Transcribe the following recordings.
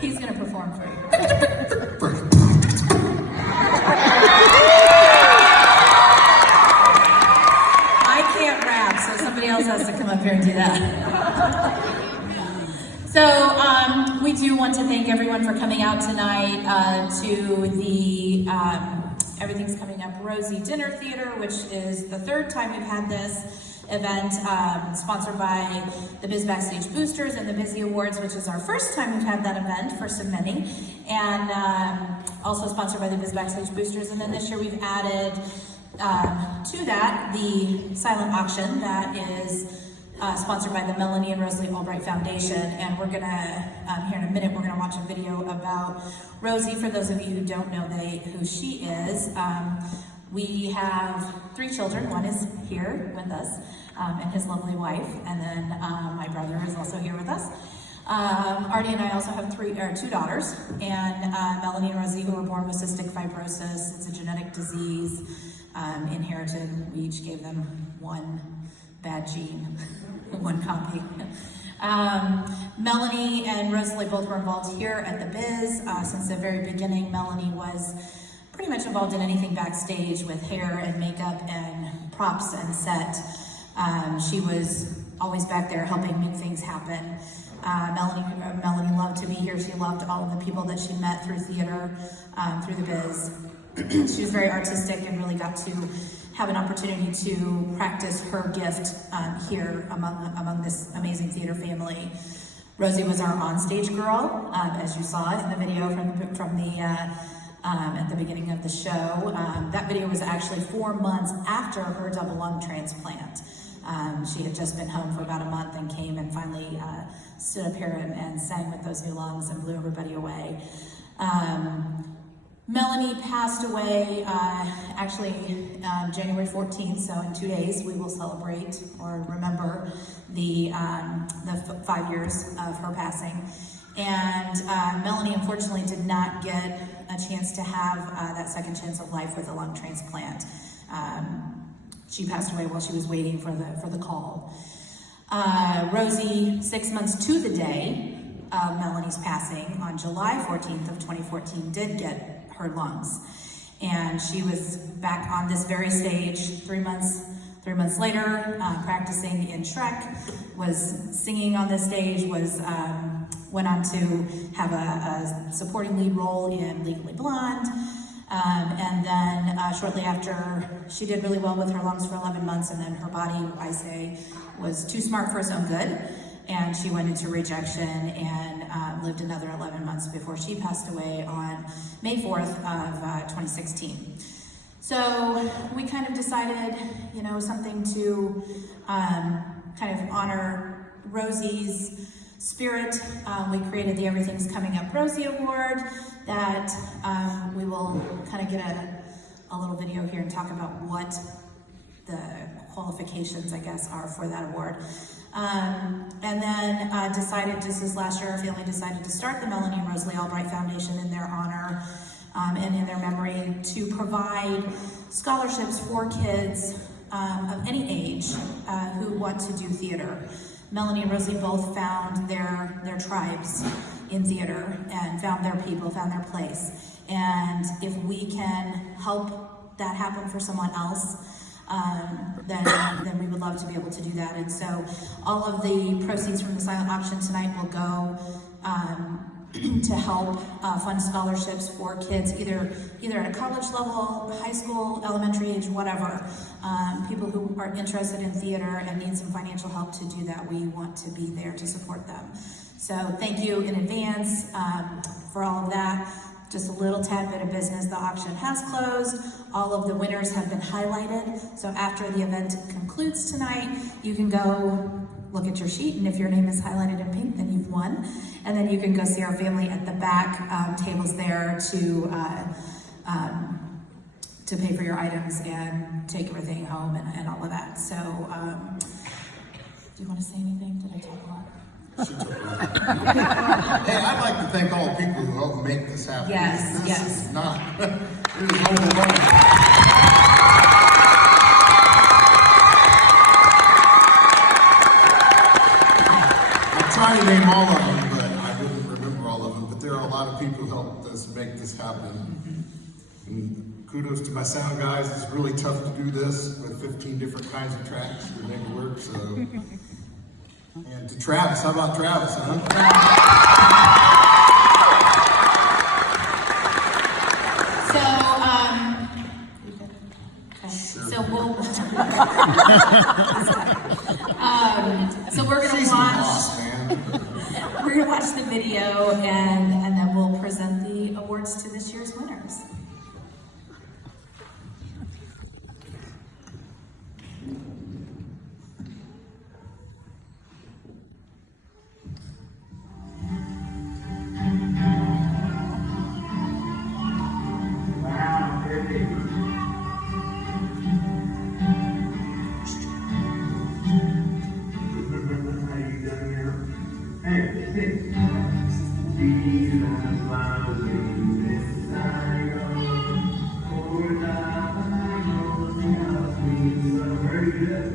He's gonna perform for you. I can't rap, so somebody else has to come up here and do that. So we do want to thank everyone for coming out tonight to the Everything's Coming Up Rosie Dinner Theater, which is the third time we've had this event, sponsored by the Biz Backstage Boosters and the Rosie Awards, which is our first time we've had that event, first of many, and also sponsored by the Biz Backstage Boosters. And then this year we've added to that the silent auction that is sponsored by the Melanie and Rosie Albright Foundation. And we're gonna, here in a minute, we're gonna watch a video about Rosie. For those of you who don't know who she is, we have 3 children. One is here with us, and his lovely wife, and then my brother is also here with us. Artie and I also have 2 daughters, and Melanie and Rosie, who were born with cystic fibrosis. It's a genetic disease, inherited. We each gave them one bad gene, one copy. Melanie and Rosalie both were involved here at the Biz since the very beginning. Melanie was pretty much involved in anything backstage with hair and makeup and props and set. She was always back there helping make things happen. Melanie loved to be here. She loved all of the people that she met through theater, through the Biz. She was very artistic and really got to have an opportunity to practice her gift here among this amazing theater family. Rosie was our onstage girl, as you saw in the video from the at the beginning of the show. That video was actually 4 months after her double lung transplant. She had just been home for about a month and came and finally stood up here and sang with those new lungs and blew everybody away. Melanie passed away actually January 14th, so in 2 days we will celebrate or remember the 5 years of her passing. And Melanie unfortunately did not get a chance to have that second chance of life with a lung transplant. She passed away while she was waiting for the call. Rosie, 6 months to the day of Melanie's passing, on July 14th of 2014, did get her lungs. And she was back on this very stage 3 months later, practicing in Shrek, was singing on this stage, went on to have a supporting lead role in Legally Blonde. And then shortly after, she did really well with her lungs for 11 months, and then her body, I say, was too smart for its own good. And she went into rejection and lived another 11 months before she passed away on May 4th of 2016. So we kind of decided, something to kind of honor Rosie's spirit. We created the Everything's Coming Up Rosie Award that we will kind of get a little video here and talk about what the qualifications, I guess, are for that award. And then decided, just this last year, our family decided to start the Melanie and Rosie Albright Foundation in their honor and in their memory to provide scholarships for kids of any age who want to do theater. Melanie and Rosie both found their tribes in theater and found their people, found their place. And if we can help that happen for someone else, then we would love to be able to do that. And so all of the proceeds from the silent auction tonight will go to help fund scholarships for kids, either at a college level, high school, elementary age, whatever. People who are interested in theater and need some financial help to do that, we want to be there to support them. So thank you in advance for all of that. Just a little tad bit of business. The auction has closed. All of the winners have been highlighted. So after the event concludes tonight, you can go look at your sheet, and if your name is highlighted in pink, then you've won. And then you can go see our family at the back tables there to pay for your items and take everything home and all of that. So, do you want to say anything? Did I talk a lot? Hey, I'd like to thank all the people who helped make this happen. Yes, this yes. is not, it is overwhelming. I'm trying to name all of them, but I didn't remember all of them. But there of people helped us make this happen. And kudos to my sound guys. It's really tough to do this with 15 different kinds of tracks to make it work. So, and to Travis, how about Travis, huh? So we're gonna She's the watch. boss, man. We're gonna watch the video and then we'll present the awards to this year's winners. Wow, perfect. How you doing here? Hey, these are the flowers inside of oh, very good.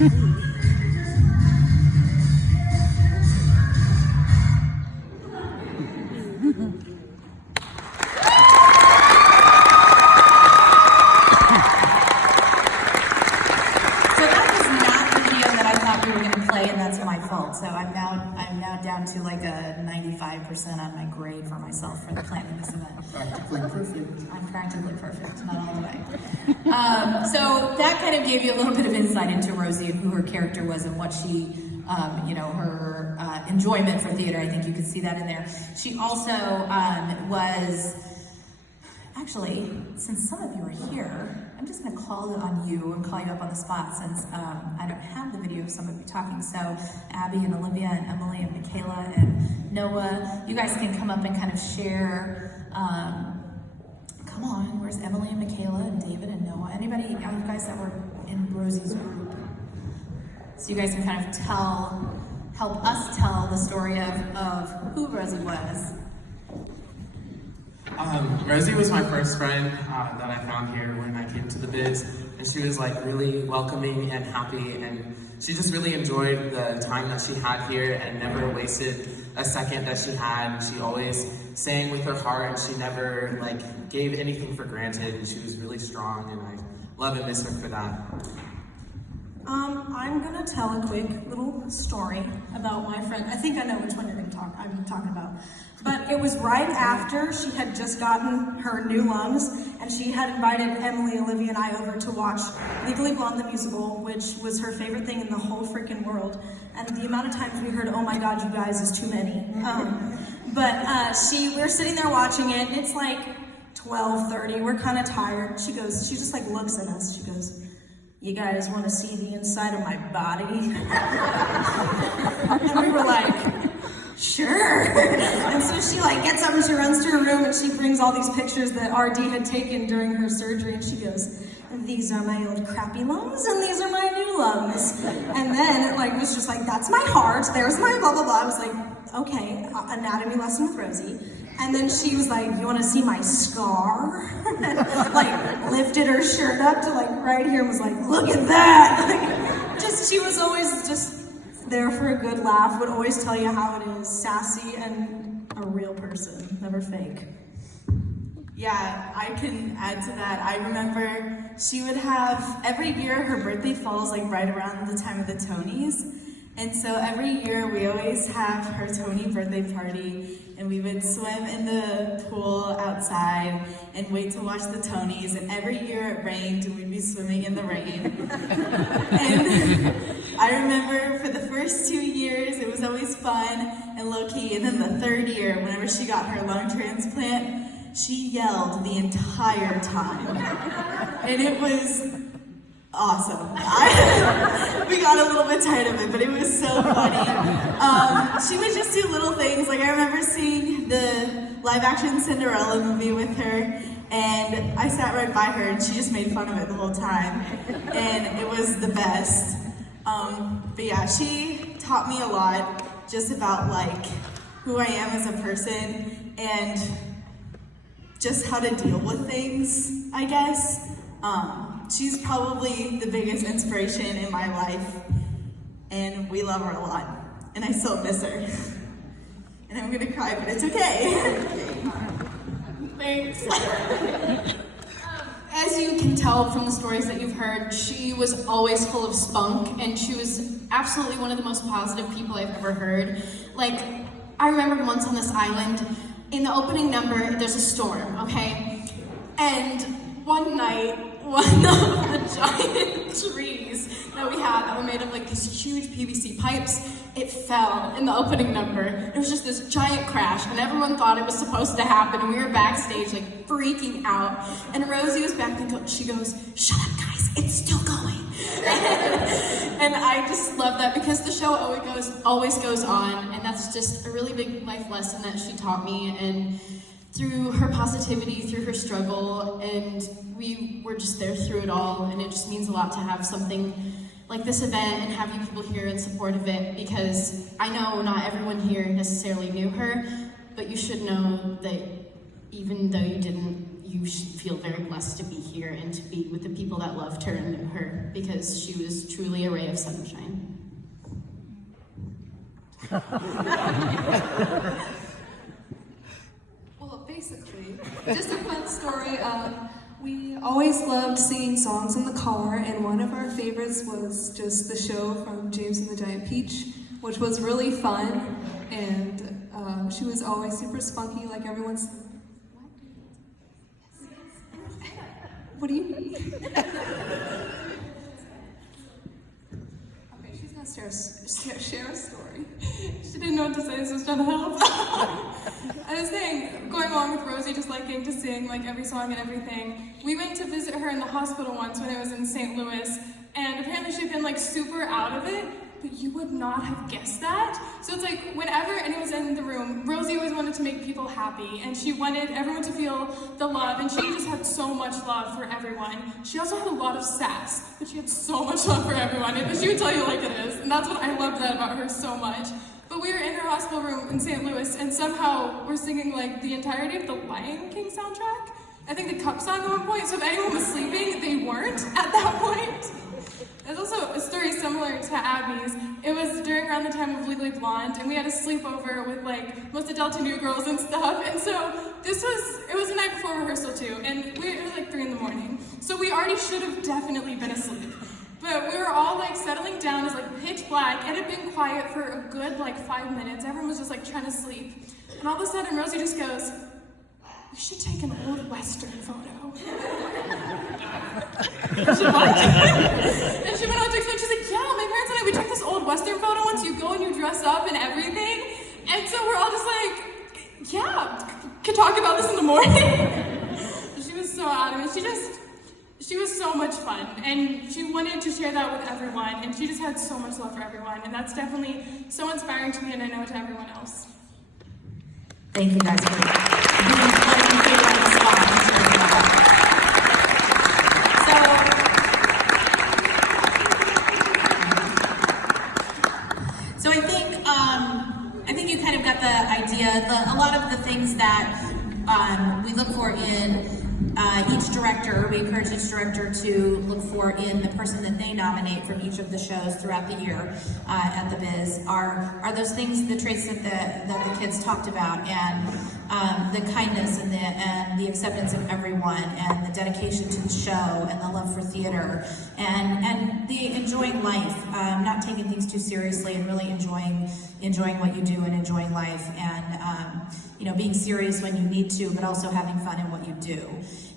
So that was not the video that I thought we were going to play, and that's my fault. So I'm now down to like a 95% on my grade for myself for the planning this event. Practically perfect. I'm practically perfect, not all the way. So that kind of gave you a little bit of insight into Rosie and who her character was and what she, her enjoyment for theater. I think you could see that in there. She also was, actually, since some of you are here, I'm just going to call it on you and call you up on the spot since I don't have the video of some of you talking. So Abby and Olivia and Emily and Michaela and Noah, you guys can come up and kind of share. Come on, where's Emily and Michaela and David and Noah? Anybody, you guys that were in Rosie's group? So you guys can kind of help us tell the story of who Rosie was. Rosie was my first friend that I found here when I came to the biz, and she was like really welcoming and happy, and she just really enjoyed the time that she had here and never wasted a second that she had. She always sang with her heart, and she never like gave anything for granted, and she was really strong, and I love and miss her for that. I'm gonna tell a quick little story about my friend. I think I know which one I'm talking about. But it was right after she had just gotten her new lungs, and she had invited Emily, Olivia, and I over to watch Legally Blonde the musical, which was her favorite thing in the whole freaking world. And the amount of times we heard, "Oh my God, you guys," is too many. We were sitting there watching it, and it's like 12:30. We're kind of tired. She just like looks at us. She goes, "You guys want to see the inside of my body?" And we were like, "Sure." And so she like gets up and she runs to her room and she brings all these pictures that RD had taken during her surgery, and she goes, "These are my old crappy lungs and these are my new lungs." And then it like was just like, "That's my heart, there's my blah blah blah." I was like, okay, anatomy lesson with Rosie. And then she was like, "You want to see my scar?" Like lifted her shirt up to like right here and was like, "Look at that." Like, she was always just there for a good laugh, would always tell you how it is, sassy and a real person, never fake. Yeah, I can add to that. I remember she would have, every year her birthday falls like right around the time of the Tonys. And so every year we always have her Tony birthday party, and we would swim in the pool outside and wait to watch the Tonys. And every year it rained and we'd be swimming in the rain. And I remember for the first 2 years it was always fun and low-key. And then the third year, whenever she got her lung transplant, she yelled the entire time. And it was awesome. We got a little bit tired of it, but it was so funny. She would just do little things. Like I remember seeing the live-action Cinderella movie with her, and I sat right by her, and she just made fun of it the whole time, and it was the best. But yeah, she taught me a lot just about like who I am as a person and just how to deal with things, I guess. She's probably the biggest inspiration in my life, and we love her a lot, and I still miss her. And I'm gonna cry, but it's okay. Thanks. As you can tell from the stories that you've heard, she was always full of spunk, and she was absolutely one of the most positive people I've ever heard. Like, I remember once on this island, in the opening number, there's a storm, okay? And one night, one of the giant trees that we had that were made of like these huge PVC pipes, it fell in the opening number. It was just this giant crash, and everyone thought it was supposed to happen, and we were backstage like freaking out. And Rosie was back and she goes, "Shut up guys, it's still going." And I just love that because the show always goes on, and that's just a really big life lesson that she taught me. And through her positivity, through her struggle, and we were just there through it all, and it just means a lot to have something like this event and have you people here in support of it, because I know not everyone here necessarily knew her, but you should know that even though you didn't, you should feel very blessed to be here and to be with the people that loved her and knew her, because she was truly a ray of sunshine. Well, basically, just a fun story. We always loved singing songs in the car, and one of our favorites was just the show from James and the Giant Peach, which was really fun, and she was always super spunky, like everyone's... What do you mean? Okay, she's gonna share a story. She didn't know what to say, so I was trying to help. I was saying, going along with Rosie, just liking to sing like every song and everything. We went to visit her in the hospital once when I was in St. Louis, and apparently she'd been like super out of it, but you would not have guessed that. So it's like, whenever anyone's in the room, Rosie always wanted to make people happy, and she wanted everyone to feel the love, and she just had so much love for everyone. She also had a lot of sass, but she had so much love for everyone, and she would tell you like it is, and that's what I loved that about her so much. But we were in her hospital room in St. Louis, and somehow we're singing like the entirety of the Lion King soundtrack. I think the Cup song at one point, so if anyone was sleeping, they weren't at that point. There's also a story similar to Abby's. It was during around the time of Legally Blonde, and we had a sleepover with like most of Delta New girls and stuff. And so it was the night before rehearsal too, and it was like 3 a.m. So we already should have definitely been asleep. But we were all like settling down. It was like pitch black. It had been quiet for a good like 5 minutes. Everyone was just like trying to sleep. And all of a sudden Rosie just goes, "We should take an old Western photo." And she went on to explain, she's like, "Yeah, my parents and I, we took this old Western photo once. You go and you dress up and everything." And so we're all just like, "Yeah, could talk about this in the morning." She was so adamant. She was so much fun, and she wanted to share that with everyone, and she just had so much love for everyone, and that's definitely so inspiring to me, and I know to everyone else. Thank you guys for letting me feel on the spot. So I think you kind of got the idea. A lot of the things that we look for in each director, we encourage each director to look for in the person that they nominate from each of the shows throughout the year at the Biz are those things, the traits that the kids talked about, and the kindness and the acceptance of everyone, and the dedication to the show, and the love for theater, and the enjoying life, not taking things too seriously, and really enjoying what you do and enjoying life, and being serious when you need to, but also having fun in what you do.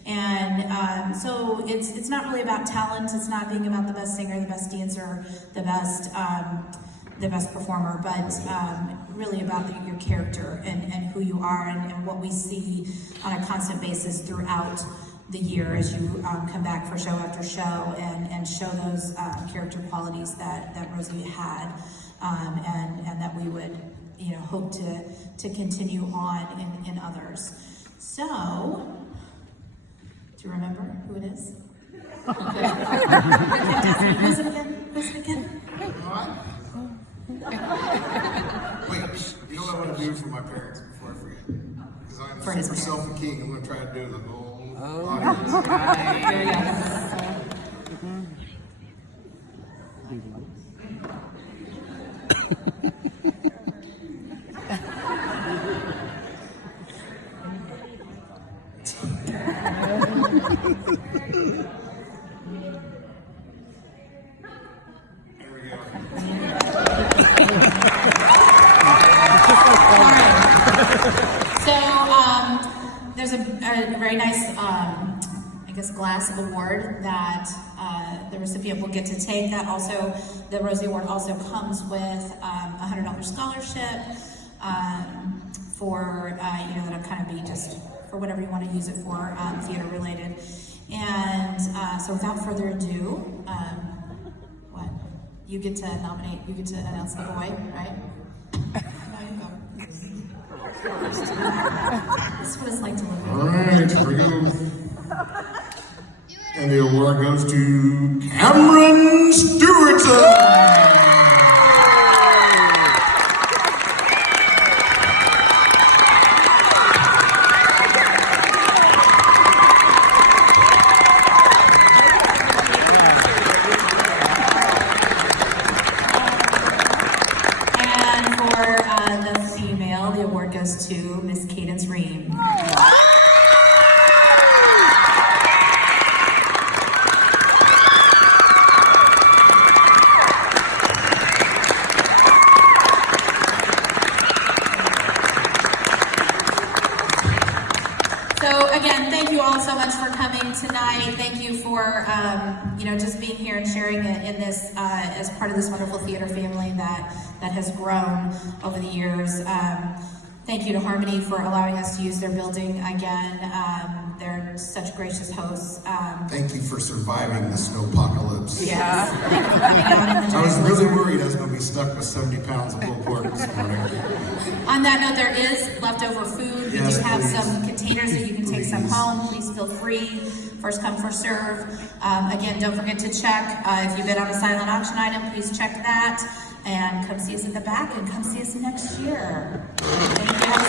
And so it's not really about talent. It's not being about the best singer, the best dancer, the best performer, but really about your character and who you are, and what we see on a constant basis throughout the year as you come back for show after show and show those character qualities that Rosie had, and that we would hope to continue on in others. So, do you remember who it is? Who's it again? Wait, you know what I want to do for my parents before I forget? Because I'm For his super parents. self-king, I'm going to try to do the whole audience. There you go. There we go. So there's a very nice, glass award that the recipient will get to take. That also, the Rosie Award also comes with a $100 scholarship for that'll kind of be just for whatever you want to use it for, theater related. And so without further ado, what? You get to nominate, you get to announce the boy, right? No, you go. This is what it's like to live. All right, here we go. And the award goes to Cameron Stewartson. goes to Miss Cadence Ream. So again, thank you all so much for coming tonight. Thank you for just being here and sharing in this as part of this wonderful theater family that has grown over the years. Thank you to Harmony for allowing us to use their building again. They're such gracious hosts. Thank you for surviving the snowpocalypse. Yes, thank you for coming out in the I was giant really blizzard. worried I was going to be stuck with 70 pounds of pulled pork this morning. On that note, there is leftover food. We Yes, do have please. some containers that you can take some Please. home. Please feel free. First come, first serve. Again, don't forget to check. If you bid on a silent auction item, please check that. And come see us at the back and come see us next year. Thank you.